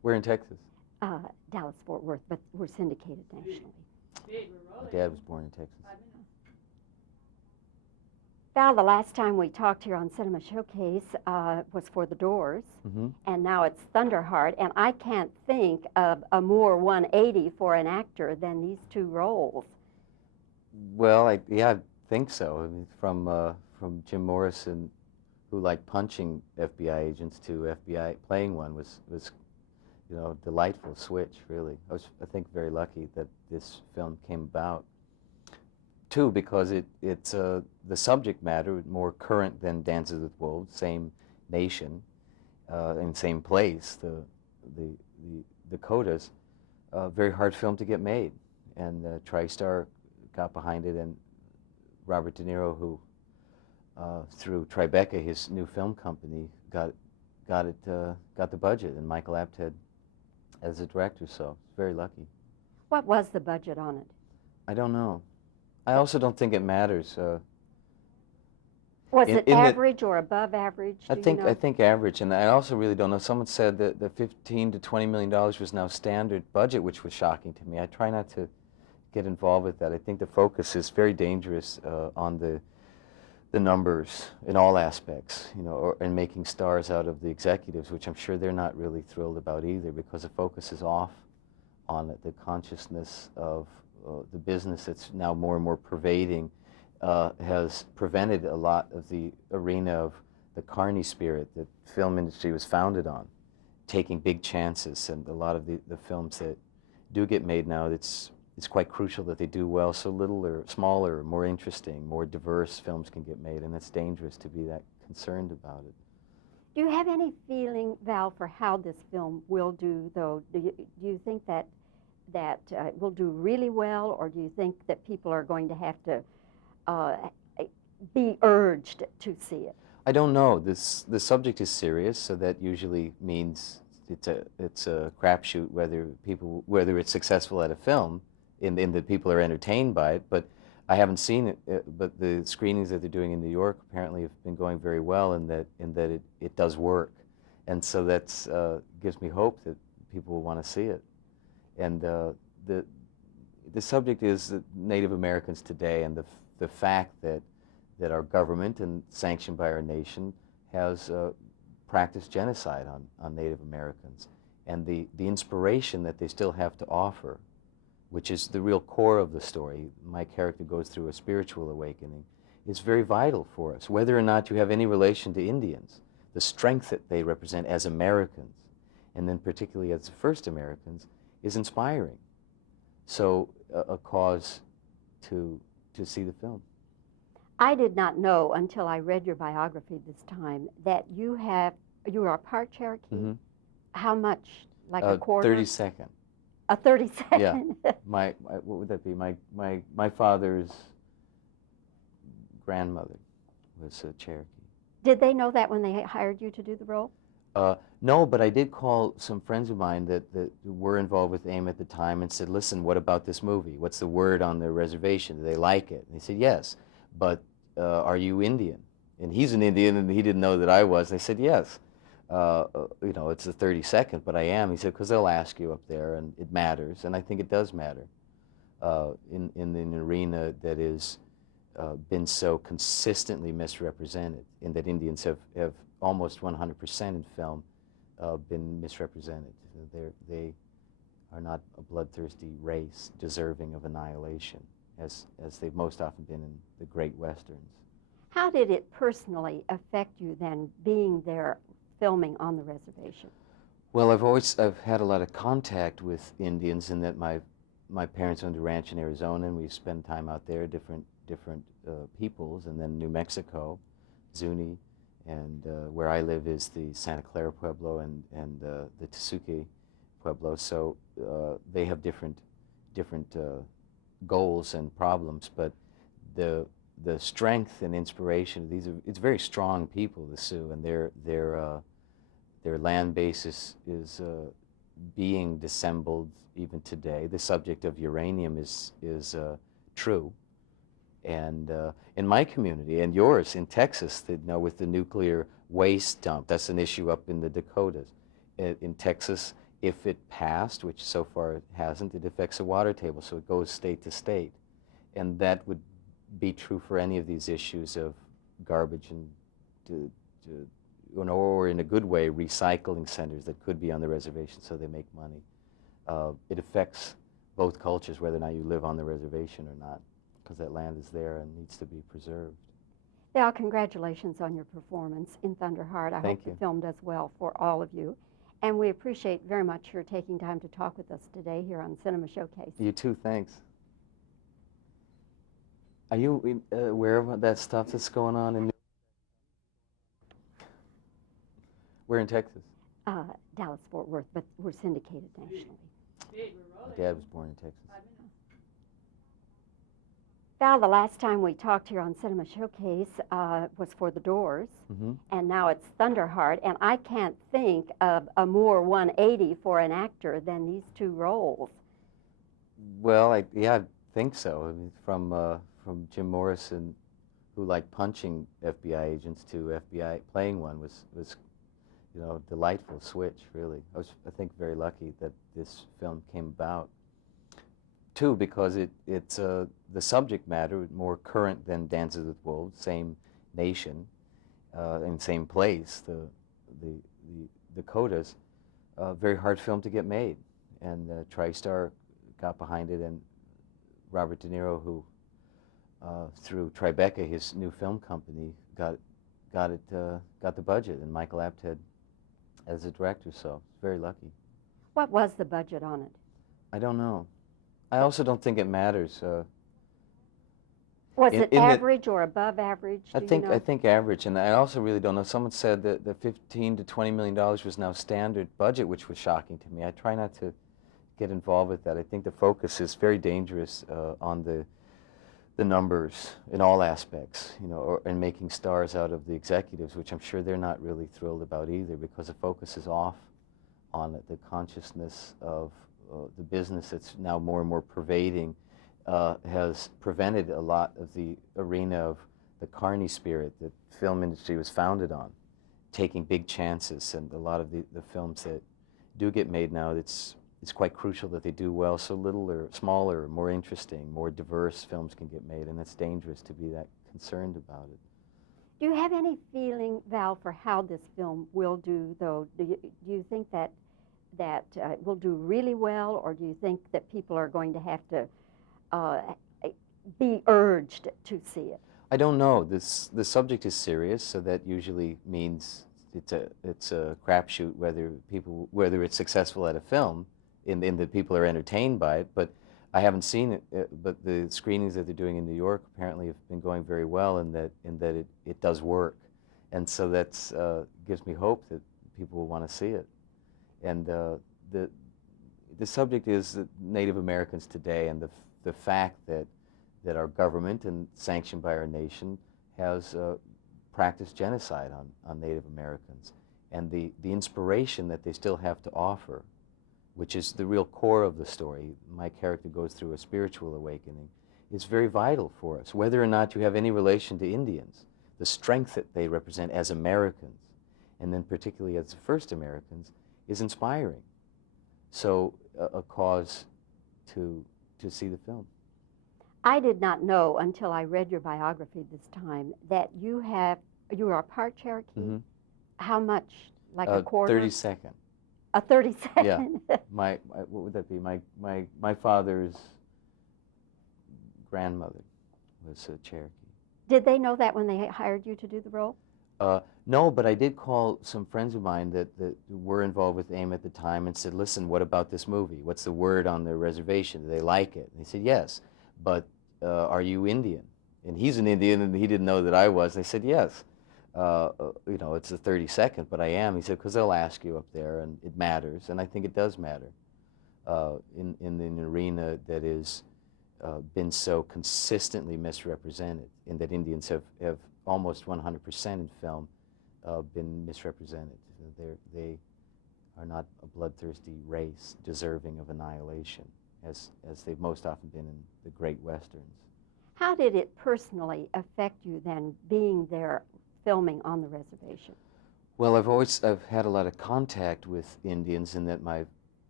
Where in Texas? Dallas, Fort Worth, but we're syndicated nationally. My dad was born in Texas. Val, the last time we talked here on Cinema Showcase was for The Doors, and now it's Thunderheart, and I can't think of a more 180 for an actor than these two roles. Well, I think so. I mean, from Jim Morrison, who liked punching FBI agents, to FBI playing one was delightful switch. Really, I think very lucky that this film came about. Two, because it's the subject matter more current than Dances with Wolves, same nation, and same place, the Dakotas. Very hard film to get made, and TriStar got behind it, and Robert De Niro, who through Tribeca, his new film company, got the budget, and Michael Apted as the director. So very lucky. What was the budget on it? I don't know. I also don't think it matters. Was it average or above average? I think average, and I also really don't know. Someone said that the $15 to $20 million was now standard budget, which was shocking to me. I try not to get involved with that. I think the focus is very dangerous on the numbers in all aspects, and making stars out of the executives, which I'm sure they're not really thrilled about either, because the focus is off on it. The consciousness of the business that's now more and more pervading has prevented a lot of the arena of the carny spirit that the film industry was founded on, taking big chances. And a lot of the films that do get made now, it's quite crucial that they do well. So little or smaller, more interesting, more diverse films can get made, and it's dangerous to be that concerned about it. Do you have any feeling, Val, for how this film will do, though? Do you think that it will do really well, or do you think that people are going to have to be urged to see it? I don't know. The subject is serious, so that usually means it's a crapshoot whether it's successful at a film, in that people are entertained by it. But I haven't seen it. But the screenings that they're doing in New York apparently have been going very well, in that it does work, and so that's gives me hope that people will want to see it. And the subject is Native Americans today, and the fact that our government, and sanctioned by our nation, has practiced genocide on Native Americans, and the inspiration that they still have to offer, which is the real core of the story. My character goes through a spiritual awakening. Is very vital for us, whether or not you have any relation to Indians. The strength that they represent as Americans, and then particularly as the first Americans, is inspiring. So a cause to see the film. I did not know until I read your biography this time that you are part Cherokee. Mm-hmm. How much? Like a quarter? 32nd. A 32nd? Yeah. My what would that be? My father's grandmother was a Cherokee. Did they know that when they hired you to do the role? No, but I did call some friends of mine that were involved with AIM at the time and said, listen, what about this movie? What's the word on the reservation? Do they like it? And they said, yes, but are you Indian? And he's an Indian, and he didn't know that I was. And I said, yes. It's the 32nd, but I am. He said, because they'll ask you up there, and it matters. And I think it does matter in an arena that is been so consistently misrepresented, in that Indians have almost 100% in film been misrepresented. They are not a bloodthirsty race deserving of annihilation, as they've most often been in the great westerns. How did it personally affect you then, being there filming on the reservation? Well, I've had a lot of contact with Indians, in that my parents owned a ranch in Arizona, and we spend time out there, different peoples, and then New Mexico, Zuni, and where I live is the Santa Clara Pueblo and the Tesuque Pueblo. So they have different goals and problems, but the strength and inspiration, it's very strong people, the Sioux, and their land base is being dissembled even today. The subject of uranium is true. And in my community, and yours in Texas, with the nuclear waste dump, that's an issue up in the Dakotas. In Texas, If it passed, which so far it hasn't, it affects the water table, so it goes state to state. And that would be true for any of these issues of garbage and, or in a good way, recycling centers that could be on the reservation so they make money. It affects both cultures, whether or not you live on the reservation or not, because that land is there and needs to be preserved. Val, congratulations on your performance in Thunderheart. I Thank hope you. the film does well for all of you. And we appreciate very much your taking time to talk with us today here on Cinema Showcase. You too, thanks. Are you aware of that stuff that's going on in We're in Texas. Dallas-Fort Worth, but we're syndicated nationally. My dad was born in Texas. Val, the last time we talked here on Cinema Showcase was for The Doors, and now it's Thunderheart, and I can't think of a more 180 for an actor than these two roles. Well, yeah, I think so. I mean, from Jim Morrison, who liked punching FBI agents, to FBI playing one was delightful switch, really. I think, very lucky that this film came about. Two, because it's the subject matter more current than Dances with Wolves, same nation, and same place, the Dakotas. Very hard film to get made, and TriStar got behind it, and Robert De Niro, who through Tribeca, his new film company, got the budget, and Michael Apted as a director, so very lucky. What was the budget on it? I don't know. I also don't think it matters. Was it average or above average? I think average, and I also really don't know. Someone said that the $15 to $20 million was now standard budget, which was shocking to me. I try not to get involved with that. I think the focus is very dangerous on the numbers in all aspects, and making stars out of the executives, which I'm sure they're not really thrilled about either, because the focus is off on the consciousness of the business that's now more and more pervading, has prevented a lot of the arena of the carny spirit that the film industry was founded on, taking big chances. And a lot of the films that do get made now, it's quite crucial that they do well, so little or smaller, more interesting, more diverse films can get made, and it's dangerous to be that concerned about it. Do you have any feeling, Val, for how this film will do, though? Do you think that it will do really well, or do you think that people are going to have to be urged to see it? I don't know. The subject is serious, so that usually means it's a crapshoot whether it's successful at a film, in that people are entertained by it. But I haven't seen it. But the screenings that they're doing in New York apparently have been going very well, in that it does work, and so that's gives me hope that people will want to see it. And the subject is that Native Americans today, and the fact that our government, and sanctioned by our nation, has practiced genocide on Native Americans, and the inspiration that they still have to offer, which is the real core of the story. My character goes through a spiritual awakening. It's very vital for us, whether or not you have any relation to Indians. The strength that they represent as Americans, and then particularly as the first Americans, is inspiring. So a cause to see the film. I did not know until I read your biography this time that you are part Cherokee. How much? Like a quarter? 32nd. A 32nd? Yeah. What would that be? My father's grandmother was a Cherokee. Did they know that when they hired you to do the role? No, but I did call some friends of mine that were involved with AIM at the time and said, listen, what about this movie? What's the word on the reservation? Do they like it? And they said, yes, but are you Indian? And he's an Indian, and he didn't know that I was. They said, yes. It's the 32nd, but I am. He said, because they'll ask you up there, and it matters, and I think it does matter in an arena that is been so consistently misrepresented, in that Indians have almost 100% in film been misrepresented. They are not a bloodthirsty race deserving of annihilation, as they've most often been in the great westerns. How did it personally affect you then, being there filming on the reservation? Well, I've had a lot of contact with Indians, in that my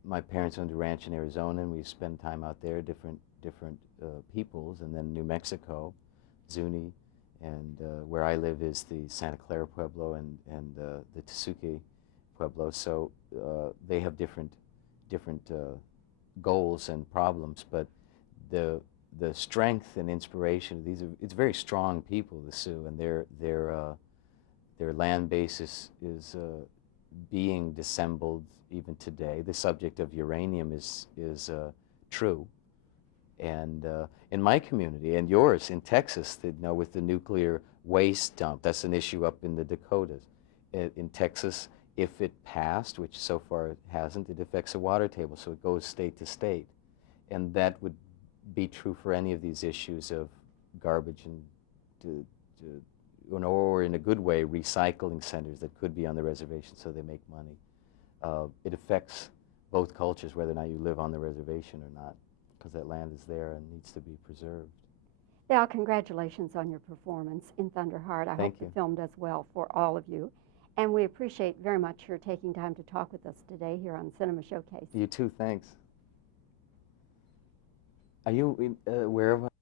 my parents owned a ranch in Arizona, and we spend time out there, different peoples, and then New Mexico, Zuni, and where I live is the Santa Clara Pueblo and the Tesuque Pueblo. So they have different goals and problems, but the strength and inspiration of these it's very strong people, the Sioux, and their land base is being dissembled even today. The subject of uranium is true, and in my community and yours in Texas, with the nuclear waste dump, that's an issue up in the Dakotas. In Texas, if it passed, which so far it hasn't, it affects the water table, so it goes state to state, and that would be true for any of these issues of garbage and or in a good way, recycling centers that could be on the reservation so they make money. It affects both cultures, whether or not you live on the reservation or not, because that land is there and needs to be preserved. Dale, congratulations on your performance in Thunderheart. I hope the film does well for all of you. And we appreciate very much your taking time to talk with us today here on Cinema Showcase. You too, thanks. Are you aware of